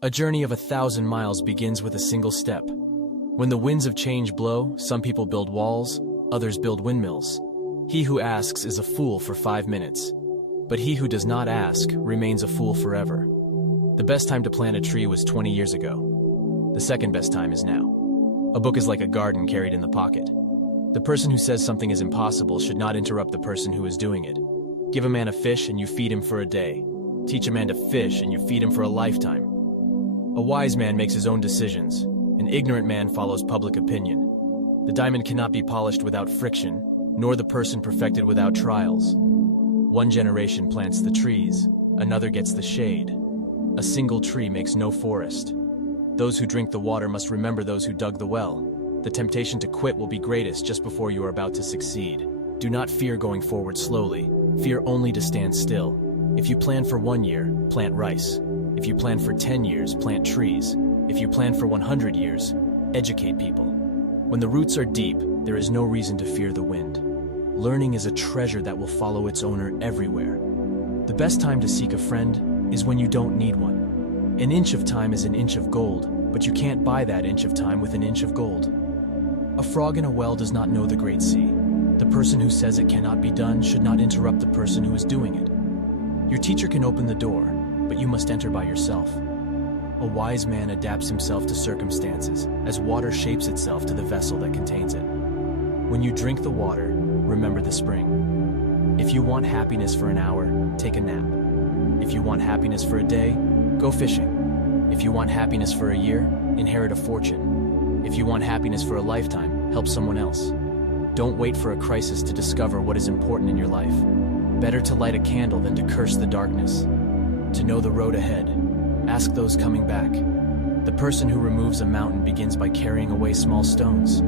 A journey of 1,000 miles begins with a single step. When the winds of change blow, some people build walls, others build windmills. He who asks is a fool for 5 minutes, but he who does not ask remains a fool forever. The best time to plant a tree was 20 years ago. The second best time is now. A book is like a garden carried in the pocket. The person who says something is impossible should not interrupt the person who is doing it. Give a man a fish and you feed him for a day. Teach a man to fish and you feed him for a lifetime. A wise man makes his own decisions. An ignorant man follows public opinion. The diamond cannot be polished without friction, nor the person perfected without trials. One generation plants the trees, another gets the shade. A single tree makes no forest. Those who drink the water must remember those who dug the well. The temptation to quit will be greatest just before you are about to succeed. Do not fear going forward slowly. Fear only to stand still. If you plan for 1 year, plant rice. If you plan for 10 years, plant trees. If you plan for 100 years, educate people. When the roots are deep, there is no reason to fear the wind. Learning is a treasure that will follow its owner everywhere. The best time to seek a friend is when you don't need one. An inch of time is an inch of gold, but you can't buy that inch of time with an inch of gold. A frog in a well does not know the great sea. The person who says it cannot be done should not interrupt the person who is doing it. Your teacher can open the door, but you must enter by yourself. A wise man adapts himself to circumstances, as water shapes itself to the vessel that contains it. When you drink the water, remember the spring. If you want happiness for an hour, take a nap. If you want happiness for a day, go fishing. If you want happiness for a year, inherit a fortune. If you want happiness for a lifetime, help someone else. Don't wait for a crisis to discover what is important in your life. Better to light a candle than to curse the darkness. To know the road ahead, ask those coming back. The person who removes a mountain begins by carrying away small stones.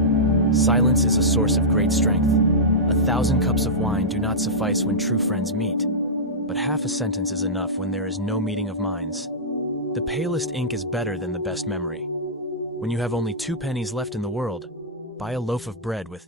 Silence is a source of great strength. 1,000 cups of wine do not suffice when true friends meet, but half a sentence is enough when there is no meeting of minds. The palest ink is better than the best memory. When you have only 2 pennies left in the world, buy a loaf of bread with